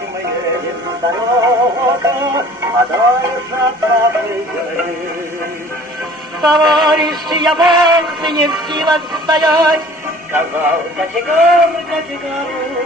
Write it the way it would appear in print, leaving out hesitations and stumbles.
смеет дорога, а дальше отправляй. Товарищи, я вовсе не в силах стоять, сказал кочегар кочегару.